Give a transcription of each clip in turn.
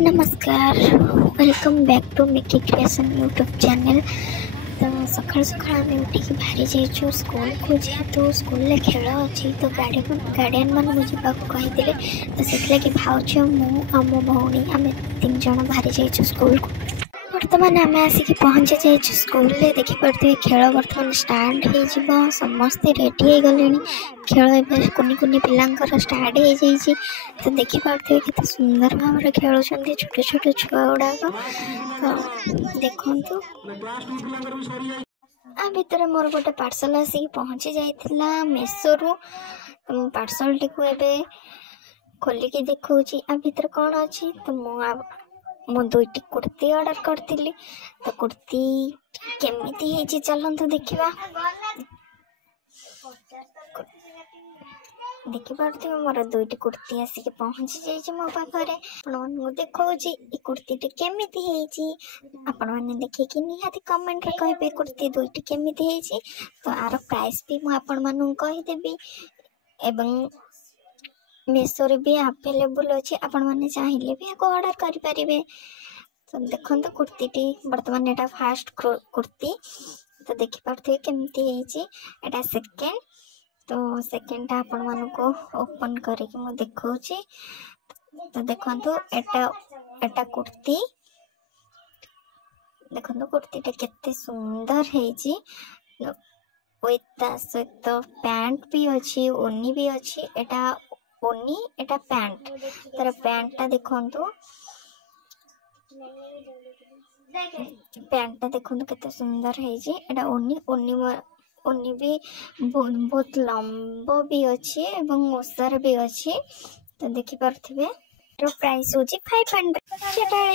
नमस्कार, welcome back to Mickey creation YouTube channel. तो सकाल सकाल आम उठिक बाहरी जाइए स्कूल को जेहेतु स्कूल खेल अच्छी तो गार्डियन मान जावाक कही तो से भाज मु मो भौणी आम 3 जन बाहरी जाइए स्कूल को। बर्तमान आम आसिक पहुँची जाइए स्कूल रे देखिपे खेल बर्तमान स्टार्ट हो समस्ते रेडी हो गले खेल कुनि कुनि पिलांकर स्टार्ट हो जाइए तो देखिपे केते सुंदर भाव खेलुं छोट छोट छुआ गुड़ाक। तो देखु आ भितर मोर गोटे पार्सल आसिक पहुँची जाइथिला मेसो रु पार्सल टी को खोलिकी देखौची आ भितर कौन अच्छी तो मो 2टी कुर्ती ऑर्डर करती तो कुर्ती केमिति है चलतु देखा देखिपे मोर 2टी कुर्ती आसिक पहुँची जाइए मो पाखे देखी कुर्ती केमिति है आपण मैंने देखिए निहाती कमेंट रे कहे कुर्ती 2टी केमिति है तो आर प्राइस भी मुझे कहीदेवी एवं मेसो रे भी अवेलेबल अच्छी आपण मैंने चाहिए भी ऑर्डर करें। तो देखो कुर्ती बर्तमान यहाँ फास्ट कुर्ती तो देखिपे केमती है सेकेंड तो सेकेंड आपण मान को ओपन करके मुझे देखौची तो देखो एटा कुर्ती देखो कुर्ती केते सुंदर है सहित पैंट भी अच्छी ओनी भी अच्छी एटा ओनी एटा पैंट तार पैंटा देखु पैंटा देखु केते सुंदर है ओनी ओनी ओनी भी बहुत लंबो भी अच्छी एवं ओसार भी अच्छी तो देखिपे प्राइस हूँ 500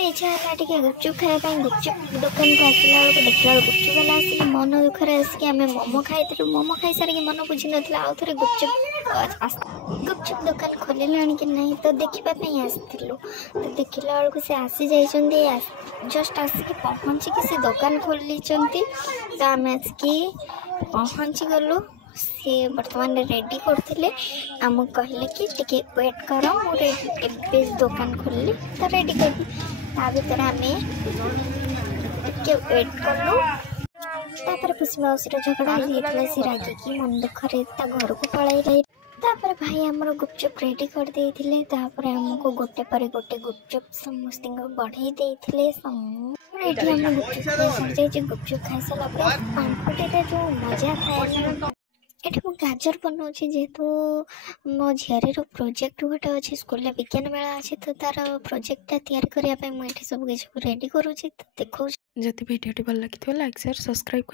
इच्छा है गुपचुप खाया गुपचुप दुकान को आसला बेलू देखला गुपचुप वाला आसिक मन दुखर आसिक आम मोमो खाई मोमो खाई सारिक मन बुझी नाला आउ थे गुपचुप दुकान खोलिला कि नहीं तो देखापी आसलु तो देखला बेलू से आसी जाइए जस्ट आसिक पहुँचिकी से दुकान खोली तो आम आसिक पहुँची गलु सी बर्तमान रेडी करते आम कहले कि टिके वेट कर मुझे दुकान खोलि तो रेडी कर भर आम टिके वेट कलु तापर खुशी मौसी झगड़ा होता सी रागिकी मन दुखरे घर को पलैल तापर भाई आमर गुपचुप रेडी कर देते आमको गोटे पर गोटे गुपचुप समस्त बढ़े देते आम गुपचुप खाई सारी गुपचुप खाई सारा पांपटे जो मजा खाए ये मुझे गाजर बनाऊँगी जेहेतु मो झीर प्रोजेक्ट गोटे अच्छे स्कूल विज्ञान मेला अच्छे तो तार प्रोजेक्टा तैयारी करने मुझे सब किसी रेडी करुँची तो देखो जदि वीडियो भल लगी लाइक शेयर सब्सक्राइब